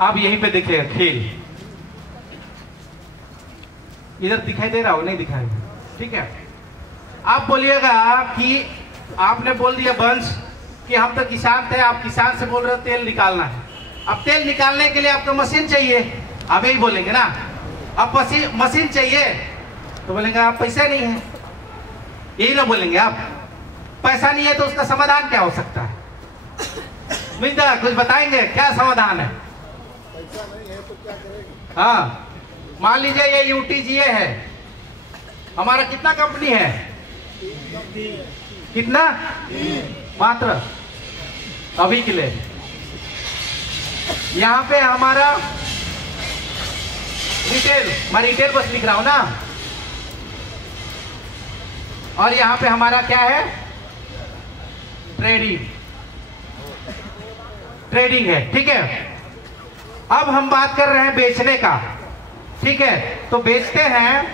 आप यहीं पे देखेगा खेल, इधर दिखाई दे रहा हो, नहीं दिखाई, ठीक है। आप बोलिएगा कि आपने बोल दिया वंश कि हम तो किसान थे, आप किसान से बोल रहे हो तेल निकालना है। अब तेल निकालने के लिए आपको मशीन चाहिए, आप यही बोलेंगे ना। अब मशीन चाहिए तो बोलेंगे आप पैसा नहीं है, यही ना बोलेंगे आप। पैसा नहीं है तो उसका समाधान क्या हो सकता है? मिलता कुछ बताएंगे क्या समाधान है? पैसा नहीं है तो क्या करेंगे? हाँ, मान लीजिए ये UTGA है, हमारा कितना कंपनी है? कितना? मात्र अभी के लिए यहाँ पे हमारा रिटेल, मैं रिटेल बस लिख रहा हूं ना, और यहाँ पे हमारा क्या है? ट्रेडिंग है, ठीक है। अब हम बात कर रहे हैं बेचने का, ठीक है। तो बेचते हैं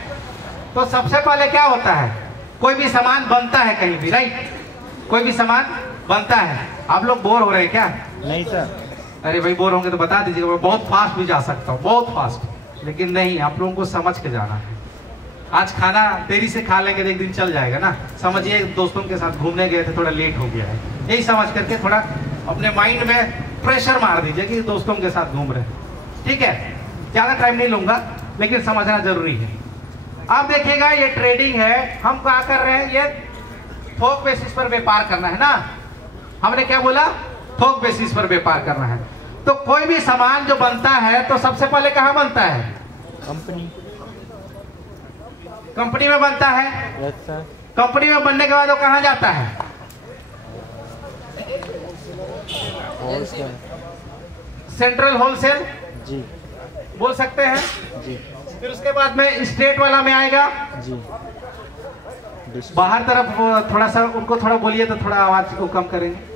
तो सबसे पहले क्या होता है? कोई भी सामान बनता है कहीं भी, राइट? कोई भी सामान बनता है। आप लोग बोर हो रहे हैं क्या? नहीं सर। अरे भाई बोर होंगे तो बता दीजिएगा, मैं बहुत फास्ट भी जा सकता हूँ, बहुत फास्ट, लेकिन नहीं, आप लोगों को समझ के जाना है। आज खाना देरी से खा लेंगे तो एक दिन चल जाएगा ना। समझिए दोस्तों के साथ घूमने गए थे, थोड़ा लेट हो गया है, यही समझ करके थोड़ा अपने माइंड में प्रेशर मार दीजिए कि दोस्तों के साथ घूम रहे हैं, ठीक है। ज़्यादा टाइम नहीं लूंगा, लेकिन समझना जरूरी है। आप देखिएगा ये ट्रेडिंग है, हम क्या कर रहे हैं? ये थोक बेसिस पर व्यापार करना है ना। हमने क्या बोला? थोक बेसिस पर व्यापार करना है। तो कोई भी सामान जो बनता है तो सबसे पहले कहाँ बनता है? कंपनी में बनता है। Yes sir. कंपनी में बनने के बाद वो कहाँ जाता है? होलसेल। सेंट्रल होलसेल जी। बोल सकते हैं जी। फिर उसके बाद में स्टेट वाला में आएगा जी। बाहर तरफ। थोड़ा सा उनको थोड़ा बोलिए तो थोड़ा आवाज को कम करेंगे।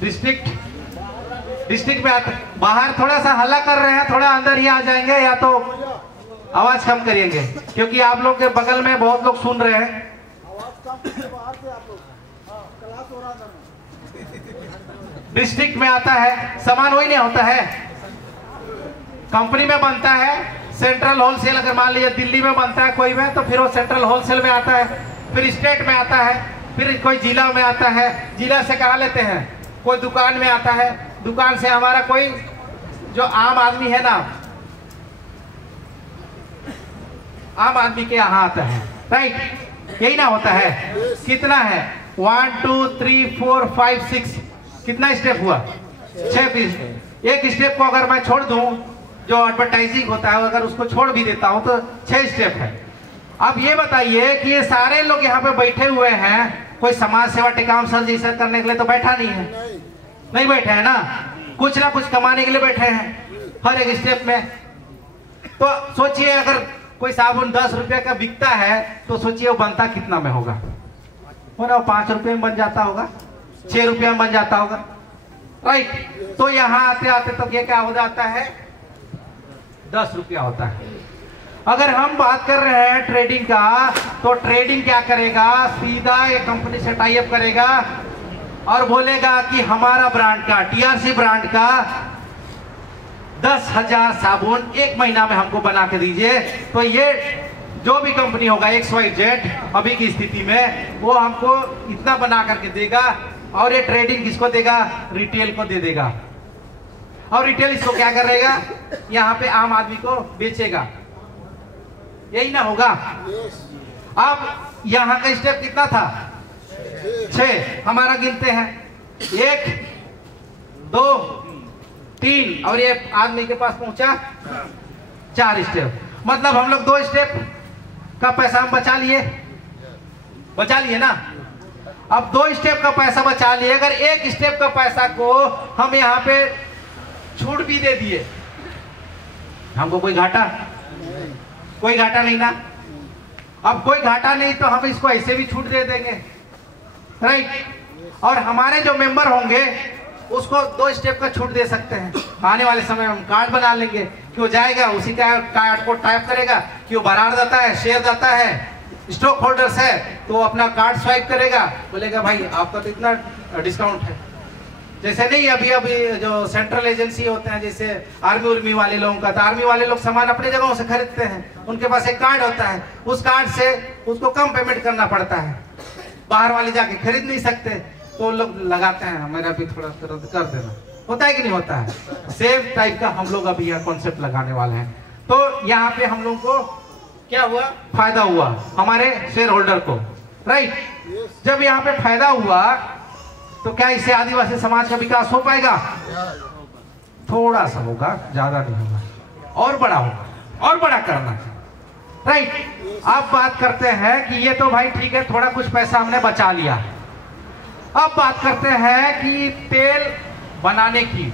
डिस्ट्रिक्ट में आता, बाहर थोड़ा सा हल्ला कर रहे हैं, थोड़ा अंदर ही आ जाएंगे या तो आवाज कम करेंगे, क्योंकि आप लोग के बगल में बहुत लोग सुन रहे हैं। डिस्ट्रिक्ट में आता है, सामान वही नहीं होता है, कंपनी में बनता है। सेंट्रल होलसेल अगर मान लीजिए दिल्ली में बनता है कोई में, तो फिर वो सेंट्रल होलसेल में आता है, फिर स्टेट में आता है, फिर कोई जिला में आता है, जिला से कहा लेते हैं, कोई दुकान में आता है, दुकान से हमारा कोई जो आम आदमी है ना, आम आदमी के यहाँ आता है, राइट? यही ना होता है। कितना है? 1 2 3 4 5 6, कितना स्टेप हुआ? 6 पीस। एक स्टेप को अगर मैं छोड़ दूं, जो एडवर्टाइजिंग होता है, अगर उसको छोड़ भी देता हूं तो 6 स्टेप है। अब ये बताइए कि ये सारे लोग यहाँ पे बैठे हुए हैं, कोई समाज सेवा टिकाम सर जैसा करने के लिए तो बैठा नहीं है, नहीं बैठे हैं ना, कुछ ना कुछ कमाने के लिए बैठे हैं हर एक स्टेप में। तो सोचिए अगर कोई साबुन 10 रुपए का बिकता है तो सोचिए वो बनता कितना में होगा? वो ना 5 रुपए में बन जाता होगा, 6 रुपया में बन जाता होगा, राइट? तो यहाँ आते आते तो ये क्या हो जाता है? 10 रुपया होता है। अगर हम बात कर रहे हैं ट्रेडिंग का, तो ट्रेडिंग क्या करेगा? सीधा एक कंपनी से टाई अप करेगा और बोलेगा कि हमारा ब्रांड का, TRC ब्रांड का 10,000 साबुन 1 महीना में हमको बना के दीजिए। तो ये जो भी कंपनी होगा XYZ अभी की स्थिति में, वो हमको इतना बना करके देगा, और ये ट्रेडिंग किसको देगा? रिटेल को दे देगा। और रिटेल इसको क्या करेगा? यहाँ पे आम आदमी को बेचेगा, यही ना होगा? अब यहाँ का स्टेप कितना था? 6। हमारा गिनते हैं 1 2 3, और ये आदमी के पास पहुंचा 4 स्टेप। मतलब हम लोग 2 स्टेप का पैसा हम बचा लिए ना। अब 2 स्टेप का पैसा बचा लिए, अगर 1 स्टेप का पैसा को हम यहाँ पे छूट भी दे दिए, हमको कोई घाटा? कोई घाटा नहीं ना। अब कोई घाटा नहीं तो हम इसको ऐसे भी छूट दे देंगे, राइट? और हमारे जो मेंबर होंगे उसको 2 स्टेप का छूट दे सकते हैं। आने वाले समय में हम कार्ड बना लेंगे कि वो जाएगा, उसी का कार्ड को टाइप करेगा कि वो बरार दाता है, शेयर दाता है, स्टॉक होल्डर्स है, तो वो अपना कार्ड स्वाइप करेगा, बोलेगा भाई आपका तो इतना डिस्काउंट है, जैसे नहीं अभी अभी जो सेंट्रल एजेंसी होते हैं जैसे आर्मी उर्मी वाले लोगों का, तो आर्मी वाले लोग सामान अपने जगहों से खरीदते हैं, उनके पास एक कार्ड होता है, उस कार्ड से उसको कम पेमेंट करना पड़ता है, बाहर वाले जाके खरीद नहीं सकते, तो लोग लगाते हैं मेरा भी थोड़ा कर देना, होता है कि नहीं होता है। सेम टाइप का हम लोग अभी यहाँ कॉन्सेप्ट लगाने वाले हैं। तो यहाँ पे हम लोग को क्या हुआ, फायदा हुआ हमारे शेयर होल्डर को, राइट। जब यहाँ पे फायदा हुआ तो क्या इससे आदिवासी समाज का विकास हो पाएगा? थोड़ा सा होगा, ज्यादा नहीं होगा, और बड़ा होगा, और बड़ा करना है, राइट। अब बात करते हैं कि ये तो भाई ठीक है, थोड़ा कुछ पैसा हमने बचा लिया। अब बात करते हैं कि तेल बनाने की,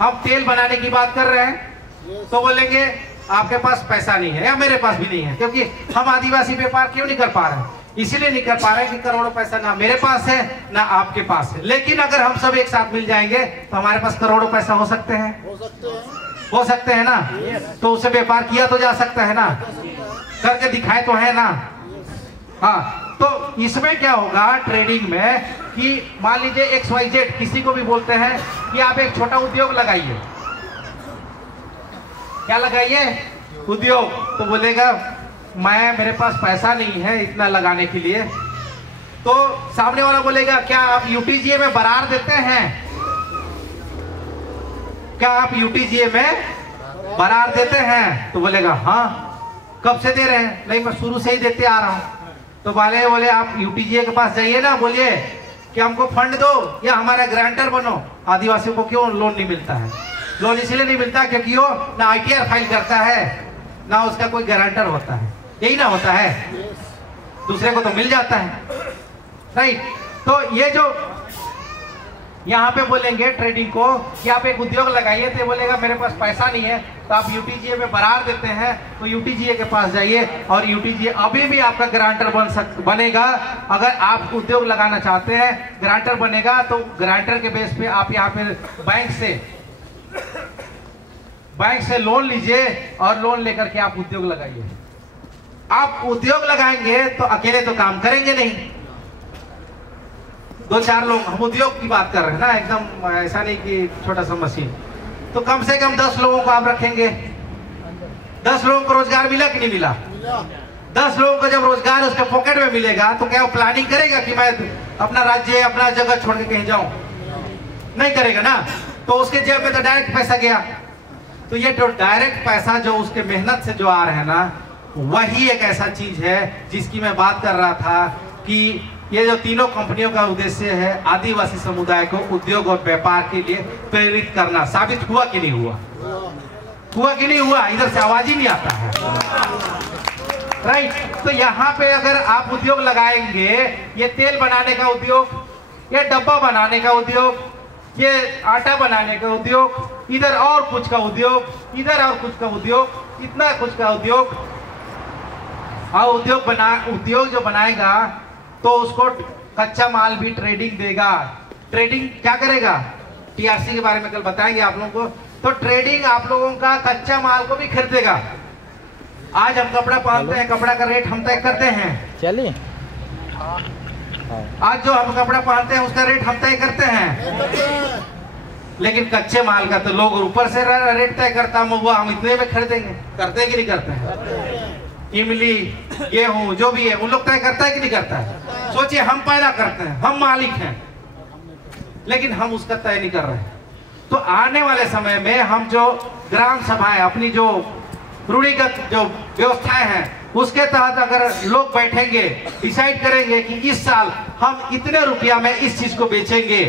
हम तेल बनाने की बात कर रहे हैं, तो बोलेंगे आपके पास पैसा नहीं है या मेरे पास भी नहीं है, क्योंकि हम आदिवासी व्यापार क्यों नहीं कर पा रहे हैं? इसीलिए नहीं कर पा रहे कि करोड़ों पैसा ना मेरे पास है ना आपके पास है। लेकिन अगर हम सब एक साथ मिल जाएंगे तो हमारे पास करोड़ों पैसा हो सकते हैं, हो सकते हैं ना। तो उससे व्यापार किया तो जा सकता है ना, करके दिखाए तो है ना। हाँ, तो इसमें क्या होगा ट्रेडिंग में कि मान लीजिए XYZ किसी को भी बोलते हैं कि आप एक छोटा उद्योग लगाइए, क्या लगाइए? उद्योग। तो बोलेगा मेरे पास पैसा नहीं है इतना लगाने के लिए। तो सामने वाला बोलेगा क्या आप UTGA में बरार देते हैं? क्या आप UTGA में बरार देते हैं? तो बोलेगा हाँ। कब से दे रहे हैं? नहीं, मैं शुरू से ही देते आ रहा हूं। तो बोले आप UTGA के पास जाइए ना, बोलिए कि हमको फंड दो या हमारा ग्रांटर बनो। आदिवासियों को क्यों लोन नहीं मिलता है? लोन इसलिए नहीं मिलता क्योंकि वो ना ITR फाइल करता है ना उसका कोई गारंटर होता है, यही ना होता है। दूसरे को तो मिल जाता है, राइट। तो ये जो यहाँ पे बोलेंगे ट्रेडिंग को कि आप एक उद्योग लगाइए, तो बोलेगा मेरे पास पैसा नहीं है, तो आप UTGA में बरार देते हैं तो UTGA के पास जाइए और UTGA अभी भी आपका गारंटर बनेगा। अगर आप उद्योग लगाना चाहते हैं, गारंटर बनेगा, तो गारंटर के बेस पे आप यहाँ पे बैंक से लोन लीजिए और लोन लेकर के आप उद्योग लगाइए। आप उद्योग लगाएंगे तो अकेले तो काम करेंगे नहीं, 2-4 लोग, हम उद्योग की बात कर रहे हैं ना, एकदम ऐसा नहीं कि छोटा सा मशीन। तो कम से कम 10 लोगों को आप रखेंगे। 10 लोगों को रोजगार मिला कि नहीं मिला? 10 लोगों को जब रोजगार उसके पॉकेट में मिलेगा तो क्या वो प्लानिंग करेगा कि मैं अपना राज्य अपना जगह छोड़ के कहीं जाऊं? नहीं करेगा ना। तो उसके जेब में तो डायरेक्ट पैसा गया। तो ये जो डायरेक्ट पैसा जो उसके मेहनत से जो आ रहा है ना, वही एक ऐसा चीज है जिसकी मैं बात कर रहा था कि ये जो तीनों कंपनियों का उद्देश्य है आदिवासी समुदाय को उद्योग और व्यापार के लिए प्रेरित करना। साबित हुआ कि नहीं हुआ? हुआ कि नहीं हुआ? इधर से आवाज ही नहीं आता है, राइट। तो यहाँ पे अगर आप उद्योग लगाएंगे, ये तेल बनाने का उद्योग, ये डब्बा बनाने का उद्योग, ये आटा बनाने का उद्योग, इधर और कुछ का उद्योग, इधर और कुछ का उद्योग, इतना कुछ का उद्योग, और उद्योग जो बनाएगा तो उसको कच्चा माल भी ट्रेडिंग देगा। ट्रेडिंग क्या करेगा? TRC के बारे में कल बताएंगे आप लोगों को। तो ट्रेडिंग आप लोगों का कच्चा माल को भी खरीदेगा। आज हम कपड़ा पहनते हैं, कपड़ा का रेट हम तय करते हैं, चलिए। आज जो हम कपड़ा पहनते हैं उसका रेट हम तय करते हैं, लेकिन कच्चे माल का तो लोग ऊपर से रेट तय करता है, वो हम इतने में खरीदेंगे। करते हैं कि नहीं करते हैं? इमली, गेहूं, जो भी है उन लोग तय करता है कि नहीं करता है? सोचिए, हम पैदा करते हैं, हम मालिक हैं, लेकिन हम उसका तय नहीं कर रहे हैं। तो आने वाले समय में हम जो ग्राम सभाएं, अपनी जो रूढ़िगत जो व्यवस्थाएं हैं, उसके तहत अगर लोग बैठेंगे, डिसाइड करेंगे कि इस साल हम इतने रुपया में इस चीज को बेचेंगे,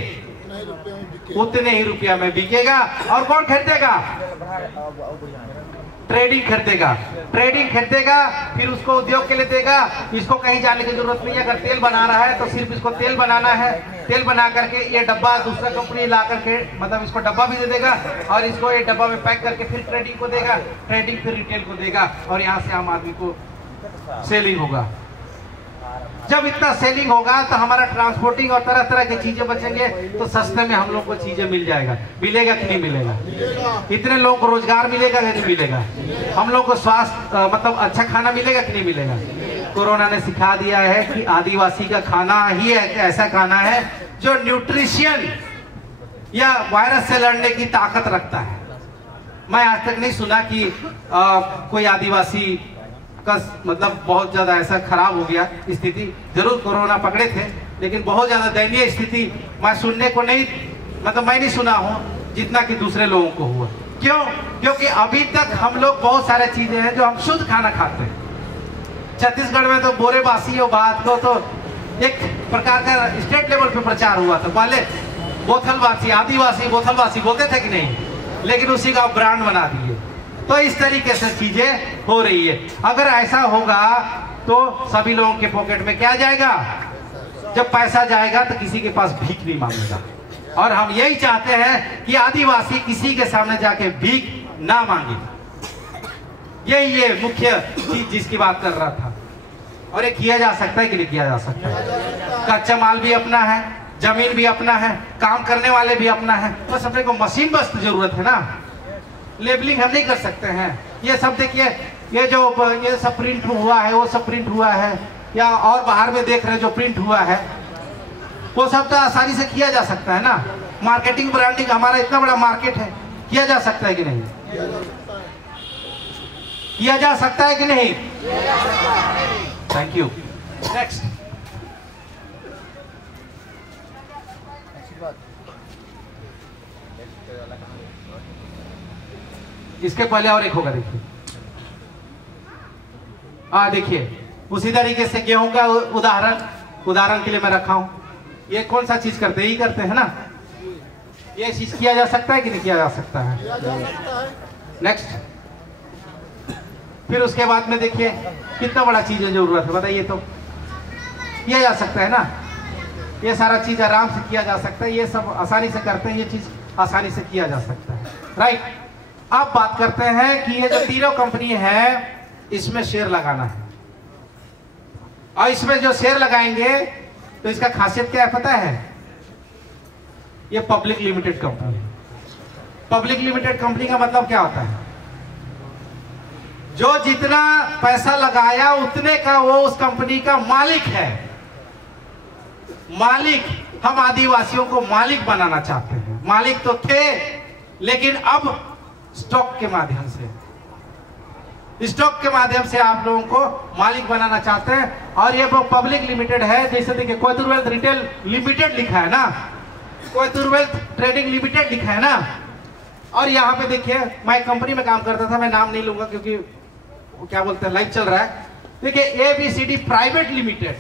उतने ही रुपया में बिकेगा। और कौन खरीदेगा? ट्रेडिंग खरीदेगा। ट्रेडिंग खरीदेगा, फिर उसको उद्योग के लिए देगा। इसको कहीं जाने की जरूरत नहीं है। अगर तेल बना रहा है तो सिर्फ इसको तेल बनाना है। तेल बना करके ये डब्बा दूसरा कंपनी ला करके, मतलब इसको डब्बा भी दे देगा और इसको ये डब्बा में पैक करके फिर ट्रेडिंग को देगा, ट्रेडिंग फिर रिटेल को देगा, और यहाँ से आम आदमी को सेलिंग होगा। जब इतना सेलिंग होगा तो हमारा ट्रांसपोर्टिंग और तरह तरह की चीजें बचेंगे, तो सस्ते में हम लोग को चीजें मिल जाएगा। मिलेगा कि नहीं मिलेगा? इतने लोगों को रोजगार मिलेगा कि नहीं मिलेगा? हम लोग को स्वास्थ्य मतलब अच्छा खाना मिलेगा कि नहीं मिलेगा? कोरोना ने सिखा दिया है कि आदिवासी का खाना ही ऐसा खाना है जो न्यूट्रिशियन या वायरस से लड़ने की ताकत रखता है। मैं आज तक नहीं सुना कि कोई आदिवासी का मतलब बहुत ज्यादा ऐसा खराब हो गया स्थिति। जरूर कोरोना पकड़े थे, लेकिन बहुत ज्यादा दयनीय स्थिति मैं सुनने को नहीं, मतलब मैं नहीं सुना हूँ जितना कि दूसरे लोगों को हुआ। क्यों? क्योंकि अभी तक हम लोग बहुत सारे चीजें हैं जो हम शुद्ध खाना खाते हैं। छत्तीसगढ़ में तो बोरेबासी और बात को तो एक प्रकार का स्टेट लेवल पे प्रचार हुआ था। पहले बोथलवासी, आदिवासी बोथलवासी बोलते थे कि नहीं, लेकिन उसी का ब्रांड बना दिए। तो इस तरीके से चीजें हो रही है। अगर ऐसा होगा तो सभी लोगों के पॉकेट में क्या जाएगा? जब पैसा जाएगा तो किसी के पास भीख नहीं मांगेगा। और हम यही चाहते हैं कि आदिवासी किसी के सामने जाके भीख ना मांगे। यही ये मुख्य चीज जिसकी बात कर रहा था। और ये किया जा सकता है कि नहीं किया जा सकता है? कच्चा माल भी अपना है, जमीन भी अपना है, काम करने वाले भी अपना है। बस अपने को मशीन बस जरूरत है ना। लेबलिंग हम नहीं कर सकते हैं। ये सब देखिए, ये जो ये सब प्रिंट हुआ है, वो सब प्रिंट हुआ है, या और बाहर में देख रहे हैं जो प्रिंट हुआ है, वो सब तो आसानी से किया जा सकता है ना। मार्केटिंग ब्रांडिंग, हमारा इतना बड़ा मार्केट है, किया जा सकता है कि नहीं? किया जा सकता है कि नहीं? Thank you. नेक्स्ट। इसके पहले और एक होगा, देखिए। देखिए उसी तरीके से गेहूं का उदाहरण के लिए मैं रखा हूं। ये कौन सा चीज करते हैं? यही करते हैं ना। ये चीज किया जा सकता है कि नहीं किया जा सकता है? नेक्स्ट। फिर उसके बाद में देखिए कितना बड़ा चीज है जरूरत है, बताइए तो। किया जा सकता है ना। ये सारा चीज आराम से किया जा सकता है। ये सब आसानी से करते हैं, ये चीज आसानी से किया जा सकता है, राइट। अब बात करते हैं कि ये जो तीनों कंपनी है, इसमें शेयर लगाना है। और इसमें जो शेयर लगाएंगे तो इसका खासियत क्या है पता है? ये पब्लिक लिमिटेड कंपनी है। पब्लिक लिमिटेड कंपनी का मतलब क्या होता है? जो जितना पैसा लगाया उतने का वो उस कंपनी का मालिक है। मालिक, हम आदिवासियों को मालिक बनाना चाहते हैं। मालिक तो थे, लेकिन अब स्टॉक के माध्यम से आप लोगों को मालिक बनाना चाहते हैं। और ये वो पब्लिक लिमिटेड है। जैसे देखिए कोयतुर वेल्थ रिटेल लिमिटेड लिखा है ना, कोयतुर वेल्थ ट्रेडिंग लिमिटेड लिखा है ना। और यहाँ पे देखिए, मैं कंपनी में काम करता था, मैं नाम नहीं लूंगा क्योंकि क्या बोलते हैं, लाइव चल रहा है। देखिए ABCD प्राइवेट लिमिटेड।